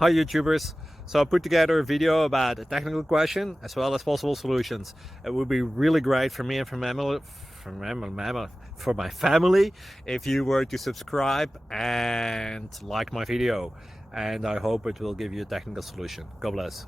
Hi YouTubers! So I put together a video about a technical question as well as possible solutions. It would be really great for me and for my family if you were to subscribe and like my video, and I hope it will give you a technical solution. God bless.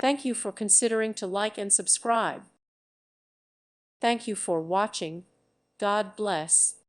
Thank you for considering to like and subscribe. Thank you for watching. God bless.